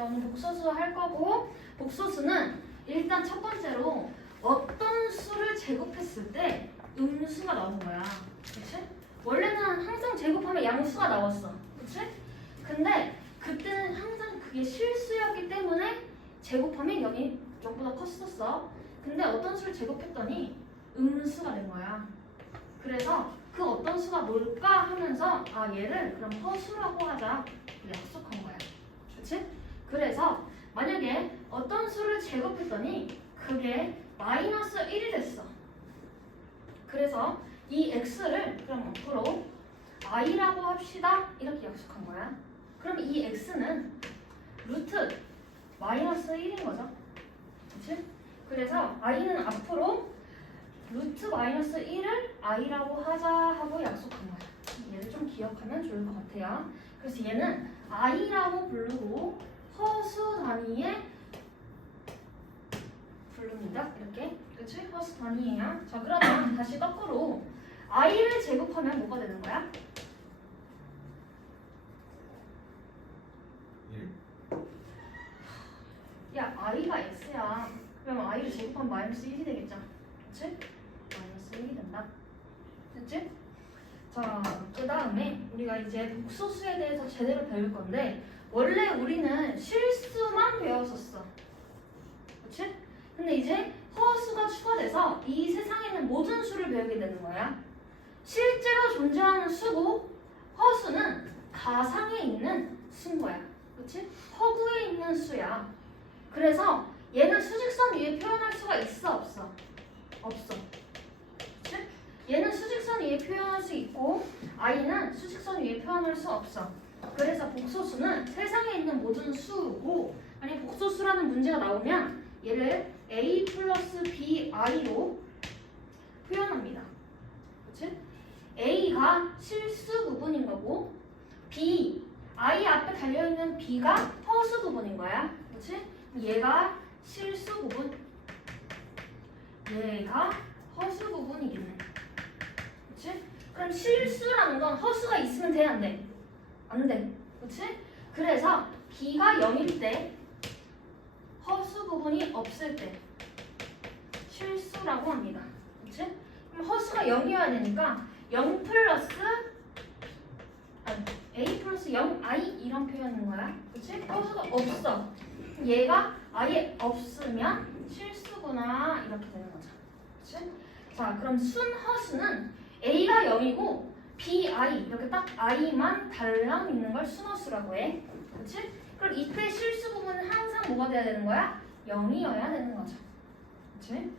자, 오늘 복소수 할 거고, 복소수는 일단 첫 번째로 어떤 수를 제곱했을 때 음수가 나오는 거야. 그치? 원래는 항상 제곱하면 양수가 나왔어. 그치? 근데 그때는 항상 그게 실수였기 때문에 제곱하면 0보다 컸었어. 근데 어떤 수를 제곱했더니 음수가 된 거야. 그래서 그 어떤 수가 뭘까 하면서 얘를 그럼 허수라고 하자 약속한 거야. 그치? 그래서 만약에 어떤 수를 제곱했더니 그게 마이너스 1이 됐어. 그래서 이 x를 그럼 앞으로 i라고 합시다. 이렇게 약속한 거야. 그럼 이 x는 루트 마이너스 1인 거죠. 그치? 그래서 i는 앞으로 루트 마이너스 1을 i라고 하자 하고 약속한 거야. 얘를 좀 기억하면 좋을 것 같아요. 그래서 얘는 i라고 부르고 허수 단위에 부릅니다. 이렇게. 그치? 허수 단위예요. 자, 그러면 다시 거꾸로 i를 제곱하면 뭐가 되는 거야? 1. 야, i가 x야. 그럼 i를 제곱하면 마이너스 1이 되겠죠? 그치? 마이너스 1이 된다. 됐지? 자, 그 다음에 우리가 이제 복소수에 대해서 제대로 배울 건데 원래 우리는 실수만 배웠었어. 그치? 근데 이제 허수가 추가돼서 이 세상에 있는 모든 수를 배우게 되는 거야. 실제로 존재하는 수고 허수는 가상에 있는 수인 거야. 그치? 허구에 있는 수야. 그래서 얘는 수직선 위에 표현할 수가 있어 없어? 없어. 그치? 얘는 수직선 위에 표현할 수 있고 i는 수직선 위에 표현할 수 없어. 그래서 복소수는 세상에 있는 모든 수고 만약 복소수라는 문제가 나오면 얘를 a 플러스 bi로 표현합니다. 그치? a가 실수 부분인 거고 b, i 앞에 달려있는 b가 허수 부분인 거야. 그치? 얘가 실수 부분, 얘가 허수 부분이겠네. 그치? 그럼 실수라는 건 허수가 있으면 돼, 안 돼? 안 돼. 그치? 그래서 b가 0일 때 허수 부분이 없을 때 실수라고 합니다. 그치? 그럼 허수가 0이어야 되니까 0 플러스 a 플러스 0i 이런 표현인 거야. 그치? 허수가 없어. 얘가 아예 없으면 실수구나 이렇게 되는 거죠. 그치? 자, 그럼 순허수는 a가 0이고 bi 이렇게 딱 i만 달랑 있는 걸 순허수라고 해. 그치? 그럼 이때 실수 부분은 항상 뭐가 돼야 되는 거야? 0이어야 되는 거죠. 그치?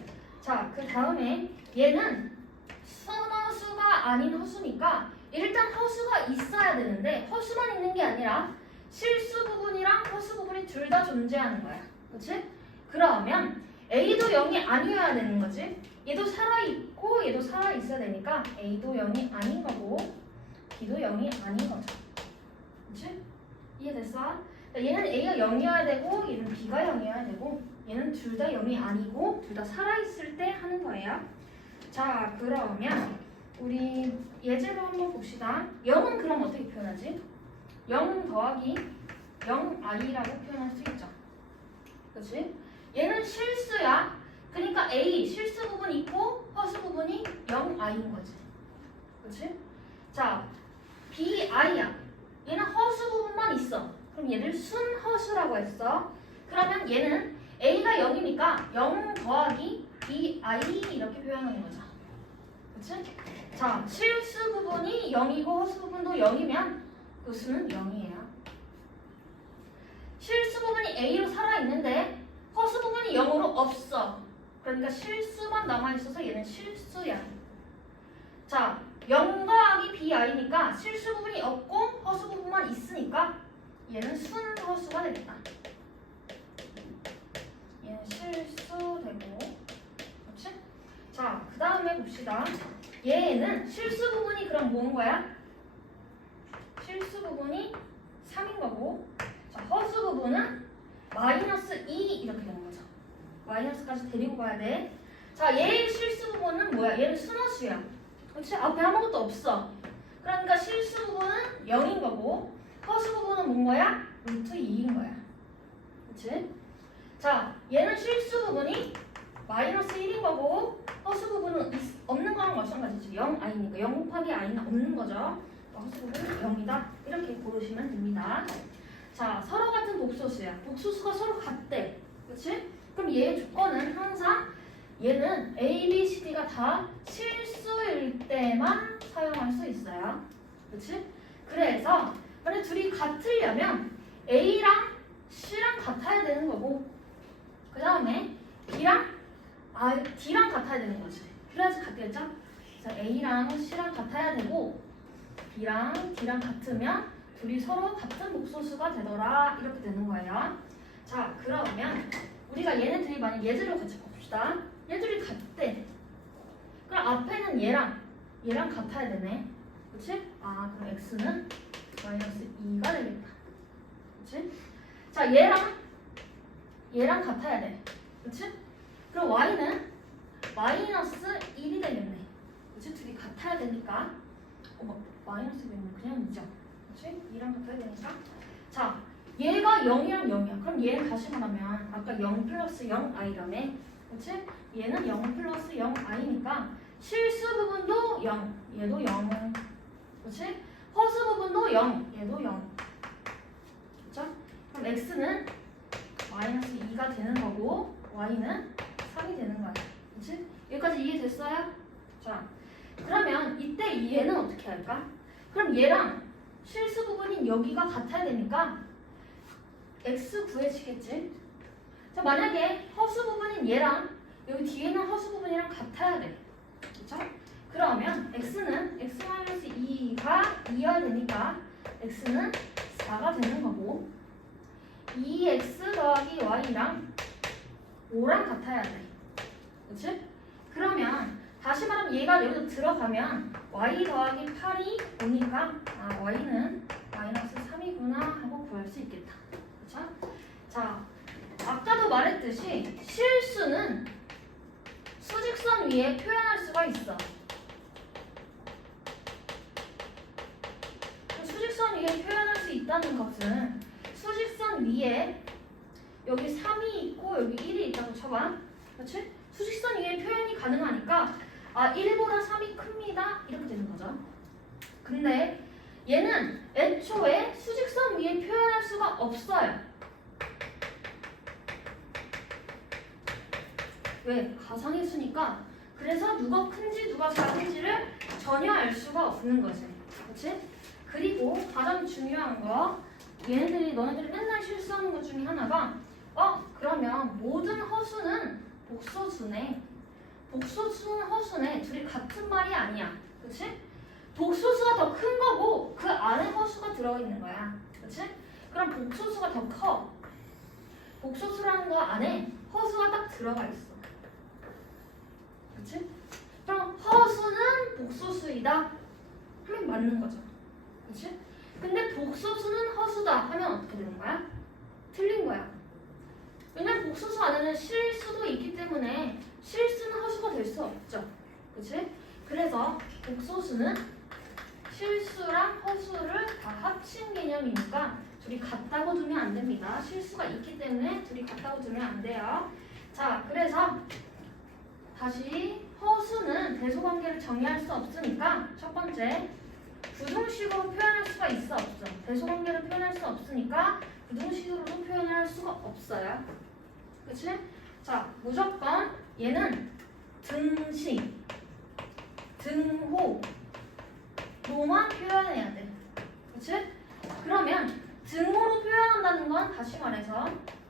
자, 그 다음에 얘는 순허수가 아닌 허수니까 일단 허수가 있어야 되는데 허수만 있는 게 아니라 실수 부분이랑 허수 부분이 둘 다 존재하는 거야. 그치? 그러면 a도 0이 아니어야 되는 거지. 얘도 살아있고 얘도 살아있어야 되니까 a도 0이 아닌 거고 b도 0이 아닌 거죠. 그치? 이해됐어? 얘는 a가 0이어야 되고 얘는 b가 0이어야 되고 얘는 둘 다 0이 아니고 둘 다 살아있을 때 하는 거예요. 자, 그러면 우리 예제로 한번 봅시다. 0은 그럼 어떻게 표현하지? 0 더하기 0i라고 표현할 수 있죠. 그치? 얘는 실수야. 그러니까 a 실수 부분 있고 허수 부분이 0i인 거지. 그치? 자, bi야. 얘는 허수 부분만 있어. 그럼 얘를 순허수라고 했어. 그러면 얘는 a가 0이니까 0 더하기 bi 이렇게 표현하는 거죠. 그치? 자, 실수 부분이 0이고 허수 부분도 0이면 그 수는 0이에요. 실수 부분이 a로 살아있는데 허수 부분이 0으로 없어. 그러니까 실수만 남아있어서 얘는 실수야. 자, 0 더하기 bi니까 실수 부분이 없고 허수 부분만 있으니까 얘는 순허수가 되겠다. 얘는 실수되고. 그렇지? 자, 그 다음에 봅시다. 얘는 실수 부분이 그럼 뭐인 거야? 실수 부분이 3인 거고, 자, 허수 부분은 마이너스 2 이렇게 되는 거죠. 마이너스까지 데리고 가야 돼. 자, 얘의 실수 부분은 뭐야? 얘는 순허수야. 그렇지? 앞에 아무것도 없어. 그러니까 실수 부분은 0인 거고 허수 부분은 뭔 거야? 루트 2인 거야. 그치? 자, 얘는 실수 부분이 마이너스 1인 거고 허수 부분은 없는 거랑 마찬가지지. 0i니까 0 곱하기 i는 없는 거죠. 허수 부분은 0이다. 이렇게 고르시면 됩니다. 자, 서로 같은 복소수야. 복소수가 서로 같대. 그치? 그럼 얘의 조건은 항상 얘는 A, B, C, D가 다 실수일 때만 사용할 수 있어요. 그치? 그래서 만약 둘이 같으려면 A랑 C랑 같아야 되는 거고 그 다음에 B랑 D랑 같아야 되는 거지. 그래야지 같겠죠? 그래서 A랑 C랑 같아야 되고 B랑 D랑 같으면 둘이 서로 같은 복소수가 되더라. 이렇게 되는 거예요. 자, 그러면 우리가 얘네들이 만약 예제를 같이 봅시다. 얘들이 같대. 그럼 앞에는 얘랑 같아야 되네. 그치? 아, 그럼 x는 마이너스 2가 되겠다. 그치? 자, 얘랑 같아야 돼. 그치? 그럼 y는 마이너스 1이 되겠네. 그치? 둘이 같아야 되니까. 마이너스 1이면 그냥 2죠. 그치? 2랑 같아야 되니까. 자, 얘가 0이랑 0이야. 그럼 얘는 다시 말하면 아까 0 플러스 0i라며. 그치? 얘는 0 플러스 0i니까 실수 부분도 0, 얘도 0. 그치? 허수 부분도 0, 얘도 0. 그쵸? 그럼 x는 마이너스 2가 되는 거고 y는 3이 되는 거야. 그치? 여기까지 이해됐어요? 자, 그러면 이때 얘는 어떻게 할까? 그럼 얘랑 실수 부분인 여기가 같아야 되니까 x 구해지겠지? 자, 만약에 허수 부분인 얘랑 여기 뒤에 있는 허수 부분이랑 같아야 돼. 그쵸? 그러면 x는 x-2가 2여야 되니까 x는 4가 되는 거고 2x 더하기 y랑 5랑 같아야 돼. 그치? 그러면 다시 말하면 얘가 여기서 들어가면 y 더하기 8이 5니까 y는 마이너스 3이구나 하고 구할 수 있겠다. 그쵸? 자, 아까도 말했듯이 실수는 수직선 위에 표현할 수가 있어. 수직선 위에 표현할 수 있다는 것은 수직선 위에 여기 3이 있고 여기 1이 있다고 쳐봐. 그렇지? 수직선 위에 표현이 가능하니까 1보다 3이 큽니다. 이렇게 되는 거죠. 근데 얘는 애초에 수직선 위에 표현할 수가 없어요. 왜? 가상의 수니까. 그래서 누가 큰지 누가 작은지를 전혀 알 수가 없는 거지. 그렇지? 그리고 가장 중요한 거 너네들이 맨날 실수하는 것 중에 하나가 그러면 모든 허수는 복소수네. 복소수는 허수네. 둘이 같은 말이 아니야. 그렇지? 복소수가 더 큰 거고 그 안에 허수가 들어있는 거야. 그렇지? 그럼 복소수가 더 커. 복소수라는 거 안에 허수가 딱 들어가 있어. 그치? 그럼 허수는 복소수이다 하면 맞는 거죠. 그치? 근데 복소수는 허수다 하면 어떻게 되는 거야? 틀린 거야. 왜냐면 복소수 안에는 실수도 있기 때문에 실수는 허수가 될 수 없죠. 그치? 그래서 복소수는 실수랑 허수를 다 합친 개념이니까 둘이 같다고 두면 안 됩니다. 실수가 있기 때문에 둘이 같다고 두면 안 돼요. 자, 그래서 다시 허수는 대소관계를 정의할 수 없으니까 첫 번째 부등식으로 표현할 수가 있어 없어? 대소관계를 표현할 수 없으니까 부등식으로도 표현할 수가 없어요. 그치? 자, 무조건 얘는 등식, 등호로만 표현해야 돼. 그치? 그러면 등호로 표현한다는 건 다시 말해서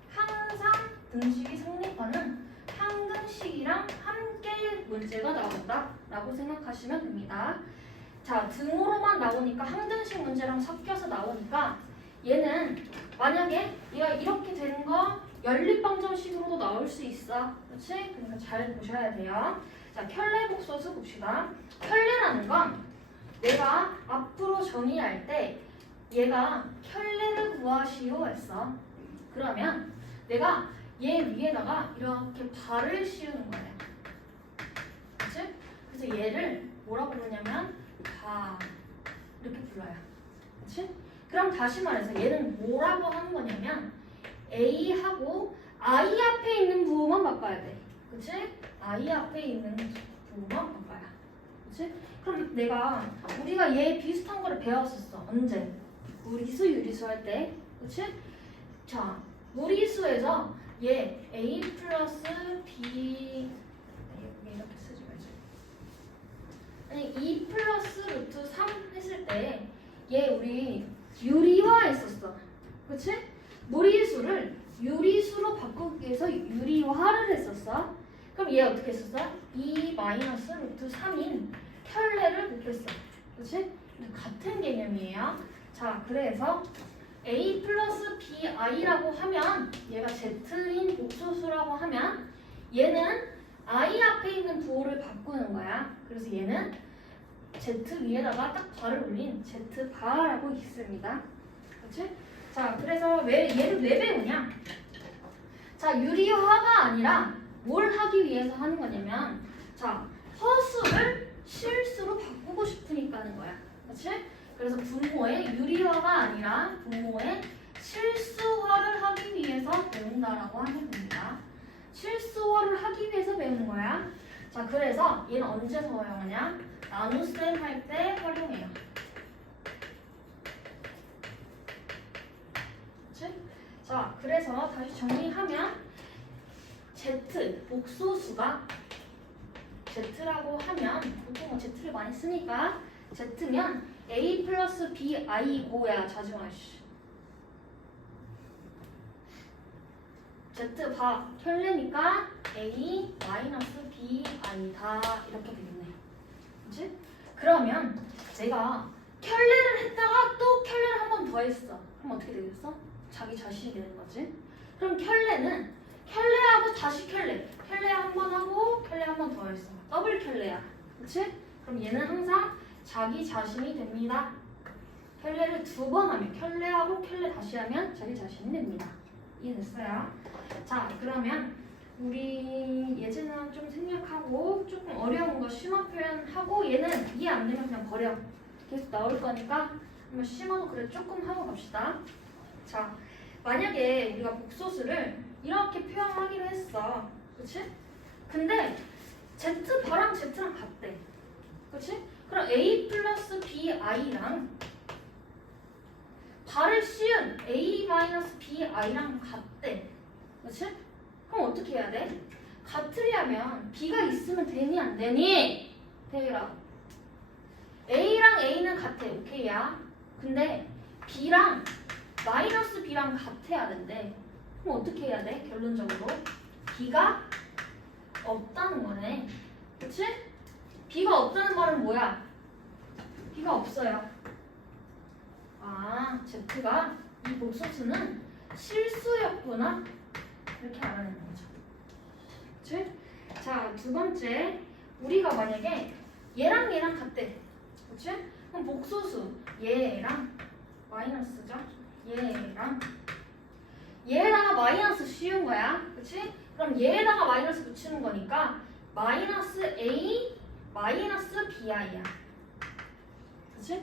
항상 등식이 성립하는 항등식이랑 함께 문제가 나온다 라고 생각하시면 됩니다. 자, 등호로만 나오니까 항등식 문제랑 섞여서 나오니까 얘는 만약에 얘가 이렇게 된 거 연립방정식으로도 나올 수 있어. 그렇지? 그러니까 잘 보셔야 돼요. 자, 켤레 복소수 봅시다. 켤레라는 건 내가 앞으로 정의할 때 얘가 켤레를 구하시오 했어. 그러면 내가 얘 위에다가 이렇게 발을 씌우는 거예요. 그치? 그래서 얘를 뭐라고 부르냐면 바 이렇게 불러요. 그치? 그럼 다시 말해서 얘는 뭐라고 하는 거냐면 A하고 I 앞에 있는 부호만 바꿔야 돼. 그치? I 앞에 있는 부호만 바꿔야. 그치? 그럼 우리가 얘 비슷한 거를 배웠었어. 언제? 무리수, 유리수 할 때. 그치? 자, 무리수에서 얘 A 플러스 B 이렇게 쓰지 말자. 아니 2 플러스 루트 3 했을 때 얘 우리 유리화했었어. 그치? 무리수를 유리수로 바꾸기 위해서 유리화를 했었어. 그럼 얘 어떻게 했었어? 2 마이너스 루트 3인 켤레를 곱했어. 그치? 같은 개념이에요. 자, 그래서 A 플러스 BI라고 하면 얘가 Z인 복소수라고 하면 얘는 I 앞에 있는 부호를 바꾸는 거야. 그래서 얘는 Z 위에다가 딱 바를 올린 Z 바라고 있습니다. 그렇지? 자, 그래서 얘를 왜 배우냐? 자, 유리화가 아니라 뭘 하기 위해서 하는 거냐면, 자, 허수를 실수로 바꾸고 싶으니까 하는 거야. 그렇지? 그래서 분모의 유리화가 아니라 분모의 실수화를 하기 위해서 배운다라고 하는 겁니다. 실수화를 하기 위해서 배우는 거야. 자, 그래서 얘는 언제 사용하냐? 나눗셈 할 때 활용해요. 그치? 자, 그래서 다시 정리하면 Z, 복소수가 Z라고 하면 보통 Z를 많이 쓰니까 Z면 A 플러스 BI고야. 자중하시. Z 바 켤레니까 A 마이너스 BI다 이렇게 되겠네. 그치? 그러면 내가 켤레를 했다가 또 켤레를 한 번 더 했어. 그럼 어떻게 되겠어? 자기 자신이 되는 거지. 그럼 켤레는 켤레하고 다시 켤레 한 번 하고 켤레 한 번 더 했어. 더블 켤레야. 그치? 그럼 얘는 항상 자기 자신이 됩니다. 켤레를 두 번 하면 켤레하고 켤레 다시 하면 자기 자신이 됩니다. 이해됐어요? 자, 그러면 우리 예제는 좀 생략하고 조금 어려운 거 심화 표현하고 얘는 이해 안 되면 그냥 버려. 계속 나올 거니까 한번 심화도 그래 조금 하고 갑시다. 자, 만약에 우리가 복소수를 이렇게 표현하기로 했어. 그치? 근데 Z바랑 Z랑 같대. 그치? 그럼 A 플러스 BI랑 바를 씌운 A 마이너스 BI랑 같대. 그치? 그럼 어떻게 해야 돼? 같으려면 B가 있으면 되니 안 되니? 대유라. A랑 A는 같아. 오케이야. 근데 B랑 마이너스 B랑 같아야 된대. 그럼 어떻게 해야 돼? 결론적으로 B가 없다는 거네. 그치? B가 없다는 말은 뭐야? B가 없어요. 아, Z가 이 복소수는 실수였구나. 이렇게 알아내는 거죠. 그치? 자, 두 번째. 우리가 만약에 얘랑 얘랑 같대. 그치? 그럼 복소수 얘랑 마이너스죠? 얘에다가 마이너스 씌운 거야. 그치? 그럼 얘에다가 마이너스 붙이는 거니까 마이너스 A 마이너스 BI야. 그치?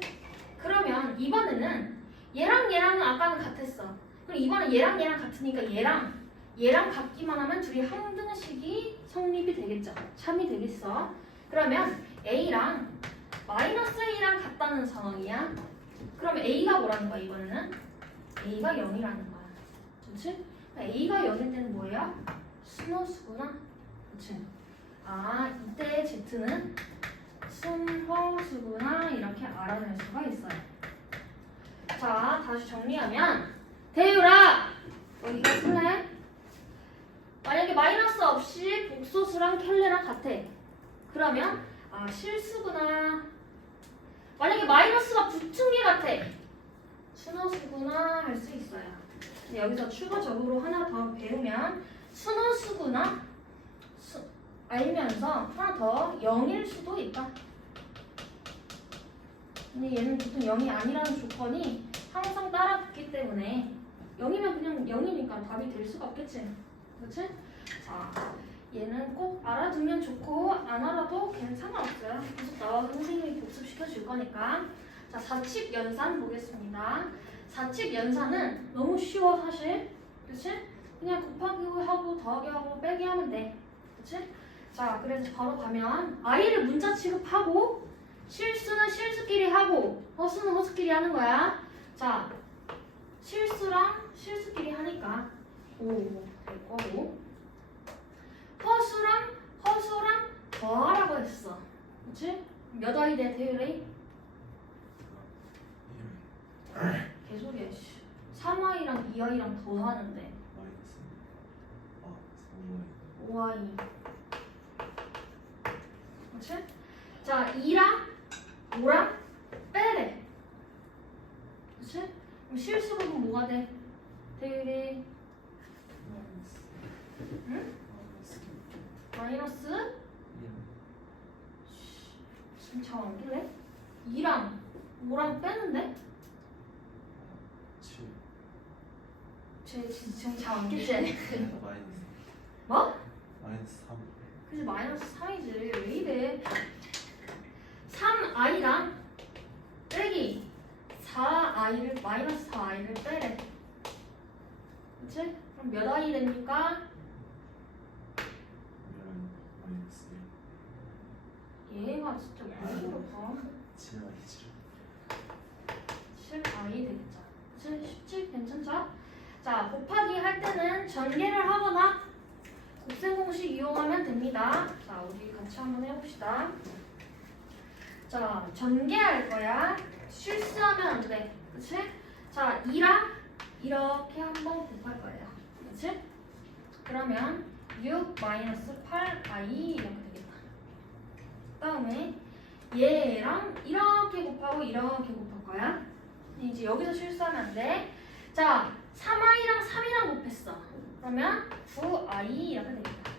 그러면 이번에는 얘랑 얘랑은 아까는 같았어. 그럼 이번엔 얘랑 얘랑 같으니까 얘랑 같기만 하면 둘이 한 등식이 성립이 되겠죠. 참이 되겠어. 그러면 A랑 마이너스 A랑 같다는 상황이야. 그럼 A가 뭐라는 거야 이번에는? A가 0이라는 거야. 그치? A가 0일 때는 뭐예요? 순허수구나. 그치? 아, 이때 Z는 순허수구나 이렇게 알아낼 수가 있어요. 자, 다시 정리하면 대유라! 여기가 쓸래? 만약에 마이너스 없이 복소수랑 켤레랑 같아. 그러면 아, 실수구나. 만약에 마이너스가 붙은 게 같아. 순허수구나 할 수 있어요. 근데 여기서 추가적으로 하나 더 배우면 순허수구나 알면서 하나 더 0일 수도 있다. 근데 얘는 보통 0이 아니라는 조건이 항상 따라붙기 때문에 0이면 그냥 0이니까 답이 될 수가 없겠지. 그렇지? 자, 얘는 꼭 알아두면 좋고 안 알아도 괜찮았어요. 계속 나와서 선생님이 복습시켜 줄 거니까. 자, 4칙 연산 보겠습니다. 4칙 연산은 너무 쉬워 사실. 그치? 그냥 곱하기 하고 더하기 하고 빼기 하면 돼. 그치? 자, 그래서 바로 가면 i를 문자 취급하고 실수는 실수끼리 하고 허수는 허수끼리 하는 거야. 자, 실수랑 실수끼리 하니까 5 될 거고 허수랑 더하라고 했어. 그치? 몇 i 돼, 태율이? 개소리야, 씨. 3i랑 2i랑 더하는데 5i. 그치? 자, 2랑 5랑 빼래. 그치? 그럼 실수 부분 뭐가 돼? 태율이 응? 마이너스? 지금 잘 안 길래? 2랑 5랑 빼는데? 쟤 지금 잘 안 길지? 뭐? 마이너스 3. 그치, 마이너스 3이지. 왜 이래? 3i랑 빼기 4i를 마이너스 4i를 빼래. 그치? 그럼 몇 i 됩니까? 마이너스 얘가 진짜 왜 그럴까? 7i죠. 7i 되겠죠. 그치? 쉽지? 괜찮죠? 자, 곱하기 할 때는 전개를 하거나 곱셈 공식 이용하면 됩니다. 자, 우리 같이 한번 해봅시다. 자, 전개할 거야. 실수하면 안 돼. 그치? 자, 2랑 이렇게 한번 곱할 거예요. 그치? 그러면 6 마이너스 8i 이렇게 되겠다. 그 다음에 얘랑 이렇게 곱하고 이렇게 곱할 거야. 이제 여기서 실수하면 안 돼. 자, 3i랑 3이랑 곱했어. 그러면 9i 이렇게 되겠다.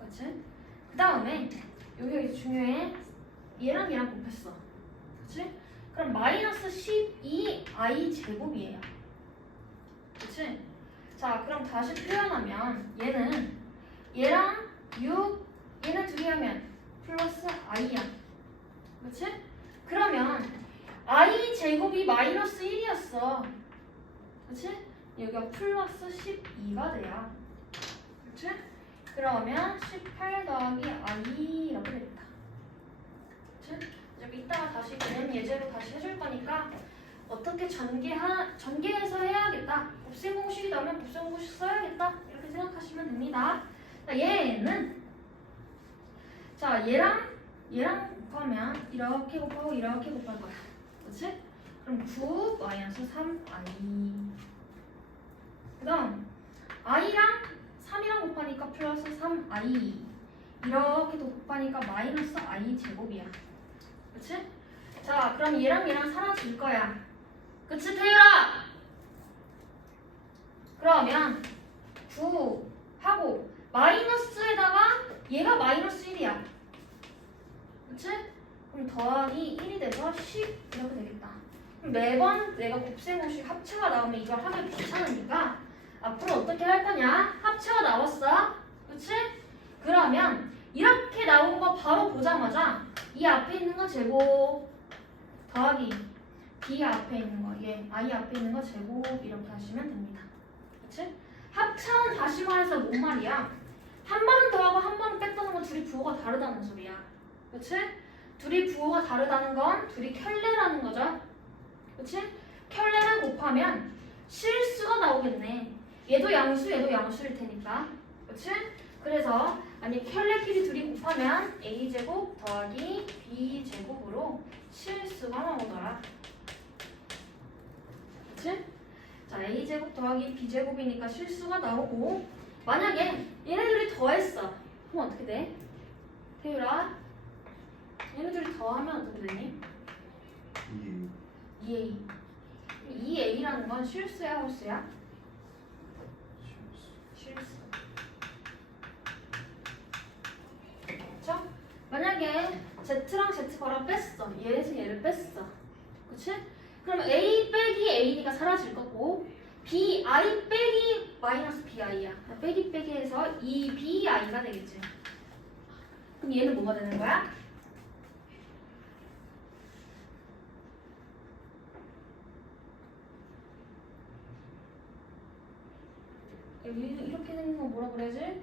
그치? 그 다음에 여기 중요해. 얘랑 얘랑 곱했어. 그치? 그럼 마이너스 12i 제곱이에요. 그치? 자, 그럼 다시 표현하면 얘는 얘랑 6 얘네 둘이 하면 플러스 i야. 그치? 그러면 i 제곱이 마이너스 1이었어. 그치? 여기가 플러스 12가 돼요. 그치? 그러면 18 더하기 i 이렇게 됐다. 그치? 이제 이따가 다시 개념 예제로 다시 해줄 거니까 어떻게 전개해서 해야겠다. 곱셈 공식이 나오면 곱셈 공식 써야겠다. 이렇게 생각하시면 됩니다. 자, 얘는 자, 얘랑 곱하면 이렇게 곱하고 이렇게 곱할 거야. 그치? 그럼 9 마이너스 3i. 그 다음 i랑 3이랑 곱하니까 플러스 3i. 이렇게 또 곱하니까 마이너스 i 제곱이야. 그치? 자, 그럼 얘랑 얘랑 사라질 거야. 그치, 태율아? 그러면 9 하고 마이너스에다가 얘가 마이너스 1이야. 그치? 그럼 더하기 1이 돼서 10 이렇게 되겠다. 그럼 매번 내가 곱셈 공식 합체가 나오면 이걸 하기 귀찮으니까 앞으로 어떻게 할 거냐? 합체가 나왔어. 그치? 그러면 이렇게 나온 거 바로 보자마자 이 앞에 있는 거 제곱 더하기 b 앞에 있는 거, 얘 i 앞에 있는 거 제곱 이렇게 하시면 됩니다. 그치? 합차는 다시 말해서 뭔 말이야? 한 번은 더하고 한 번은 뺐다는 건 둘이 부호가 다르다는 소리야. 그치? 둘이 부호가 다르다는 건 둘이 켤레라는 거죠. 그치? 켤레를 곱하면 실수가 나오겠네. 얘도 양수일 테니까. 그치? 그래서 만약 켤레끼리 둘이 곱하면 a제곱 더하기 b제곱으로 실수가 나오더라. 그치? 자, a제곱 더하기 b제곱이니까 실수가 나오고 만약에 얘네들이 더했어. 그럼 어떻게 돼? 태율아, 얘네들이 더하면 어떻게 되니? 2a. 2a라는 건 실수야, 홀수야? 실수. 그쵸? 만약에 z랑 z바람 뺐어. 얘에서 얘를 뺐어. 그치? 그러면 a 빼기 a가 사라질 거고 bi 빼기 마이너스 bi야. 빼기 해서 2bi가 되겠지. 그럼 얘는 뭐가 되는 거야? 이렇게 생긴 거 뭐라 그래야지?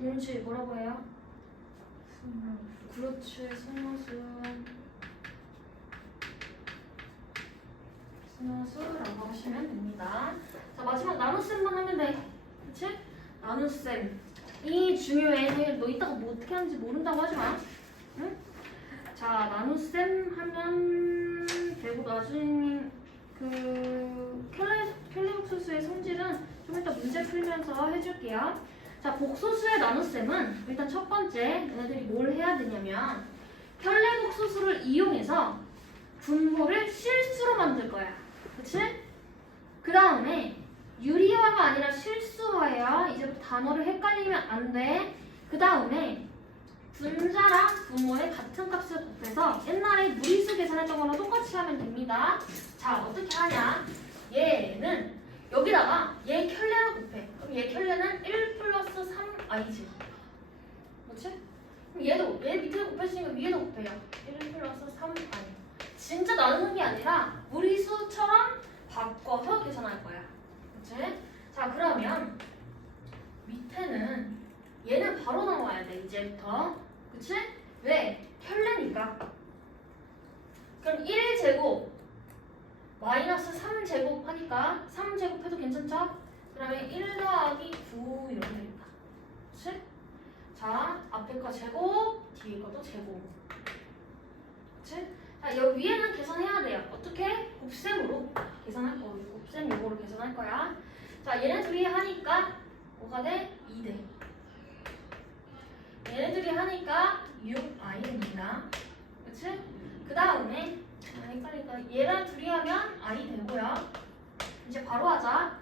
윤지 뭐라고 해요? 그렇지, 스누스라고 하시면 됩니다. 자, 마지막 나눗셈만 하면 돼. 그치? 나눗셈이 중요해. 너 이따가 뭐 어떻게 하는지 모른다고 하지 마. 응? 자, 나눗셈 하면 되고 나중에 그 켈레복소수의 성질은 좀 이따 문제 풀면서 해줄게요. 자, 복소수의 나눗셈은 일단 첫 번째 얘네들이 뭘 해야 되냐면 켈레복소수를 이용해서 분모를 실수로 만들 거야. 그치? 그 다음에 유리화가 아니라 실수화야. 이제부터 단어를 헷갈리면 안 돼. 그 다음에 분자랑 분모의 같은 값을 곱해서 옛날에 무리수 계산했던 거랑 똑같이 하면 됩니다. 자, 어떻게 하냐? 얘는 여기다가 얘 켤레를 곱해. 그럼 얘 켤레는 1 플러스 3i지. 그렇지? 그럼 얘 밑에 곱했으니까 위에도 곱해요. 1 플러스 3i. 진짜 나누는 게 아니라 무리수처럼 바꿔서 계산할 거야. 그렇지? 자, 그러면 밑에는 얘는 바로 나와야 돼. 이제부터. 그치? 왜? 켤레니까. 그럼 1제곱 마이너스 3제곱 하니까 3제곱 해도 괜찮죠? 그 다음에 1 더하기 9 이렇게 되겠다. 그치? 자, 앞에 거 제곱, 뒤에 것도 제곱. 그치? 자, 여기 위에는 계산해야 돼요. 어떻게? 곱셈으로 계산할 거고, 곱셈 요거로 계산할 거야. 자, 얘네 둘이 하니까 뭐가 돼? 2대. 얘네들이 하니까 6i입니다. 그치? 그 다음에 헷갈리니까 얘랑 둘이 하면 i 되고요. 이제 바로 하자.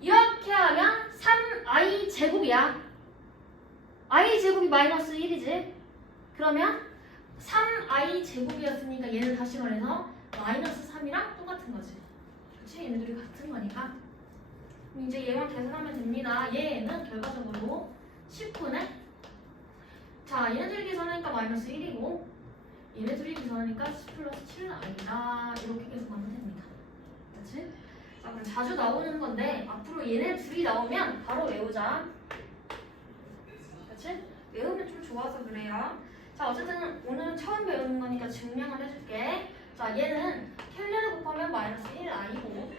이렇게 하면 3i 제곱이야. i 제곱이 마이너스 1이지. 그러면 3i 제곱이었으니까 얘는 다시 말해서 마이너스 3이랑 똑같은 거지. 그치? 얘네들이 같은 거니까. 그럼 이제 얘만 계산하면 됩니다. 얘는 결과적으로 10분의 자, 얘네들이 계산하니까 마이너스 1이고 얘네들이 계산하니까 10 플러스 7은 아니다. 이렇게 계산하면 됩니다. 그렇지? 자, 그럼 자주 나오는 건데 앞으로 얘네 둘이 나오면 바로 외우자. 그렇지? 외우면 좀 좋아서 그래요. 자, 어쨌든 오늘은 처음 배우는 거니까 증명을 해줄게. 자, 얘는 켈레를 곱하면 마이너스 1i고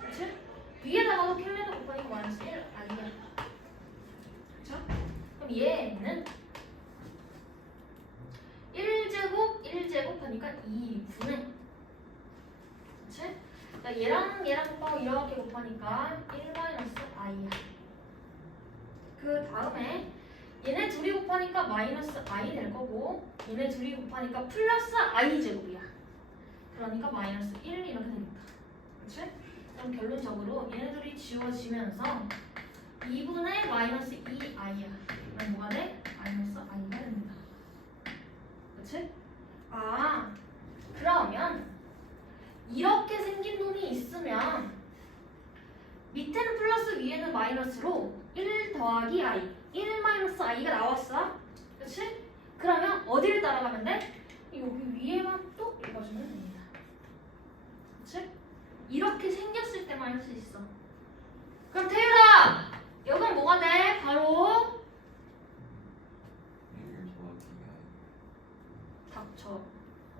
그렇지? 위에다가도 켈레를 곱하니까 마이너스 1i야. 그렇죠? 그럼 얘는 1제곱 하니까 2분의 그치? 그러니까 얘랑 곱하고 이렇게 곱하니까 1-i야. 그 다음에 얘네 둘이 곱하니까 마이너스 i 될 거고 얘네 둘이 곱하니까 플러스 i 제곱이야. 그러니까 마이너스 1 이렇게 됩니다. 그치? 그럼 결론적으로 얘네 둘이 지워지면서 2분의 마이너스 2i야. 그럼 뭐가 돼? 마이너스 i가 됩니다. 그치? 아, 그러면 이렇게 생긴 놈이 있으면 밑에는 플러스 위에는 마이너스로 1 더하기 i 1 마이너스 i가 나왔어. 그치? 그러면 어디를 따라가면 돼? 여기 위에만 또 읽어주면 됩니다. 그치? 이렇게 생겼을 때만 할 수 있어. 그럼 태율아! 여긴 뭐가 돼? 바로 1 더하기 닥쳐.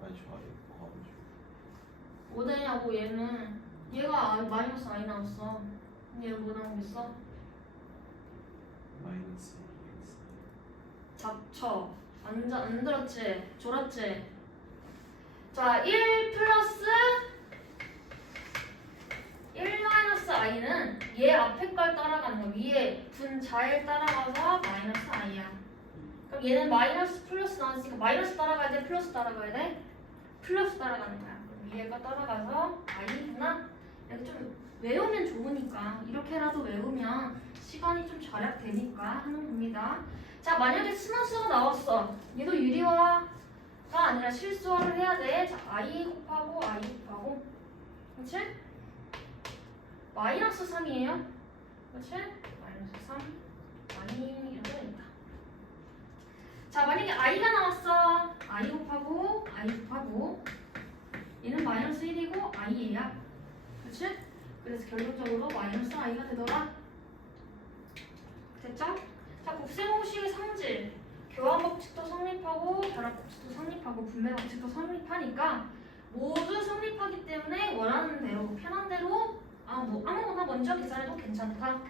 i 좋아요. 뭐하면 뭐 되냐고 얘는 얘가 마이너스 i 나왔어. 얘는 뭐 나오겠어? 마이너스 2. 닥쳐. 안 들었지? 졸았지? 자, 1 플러스 1 마이너스 i는 얘 앞에 걸 따라가는 거야. 위에 분자에 따라가서 마이너스 i야. 그럼 얘는 마이너스 플러스 나왔으니까 마이너스 따라가야 돼? 플러스 따라가야 돼? 플러스 따라가는 거야. 그럼 위에가 따라가서 i구나. 이렇게 좀 외우면 좋으니까 이렇게라도 외우면 시간이 좀 절약되니까 하는 겁니다. 자, 만약에 스너스가 나왔어. 얘도 유리화가 아니라 실수화를 해야 돼. 자, i 곱하고 i 곱하고 그렇지? 마이너스 3이에요. 그렇지? 마이너스 3 i 이렇게 됩니다. 자, 만약에 i가 나왔어. i 곱하고 i 곱하고 얘는 마이너스 1이고 i 그치? 그래서 결론적으로 마이너스 i가 되더라. 됐죠? 자, 곱셈공식의 성질. 교환 법칙도 성립하고 결합 법칙도 성립하고 분배 법칙도 성립하니까 모두 성립하기 때문에 원하는 대로 편한 대로 아무거나 먼저 계산해도 괜찮다.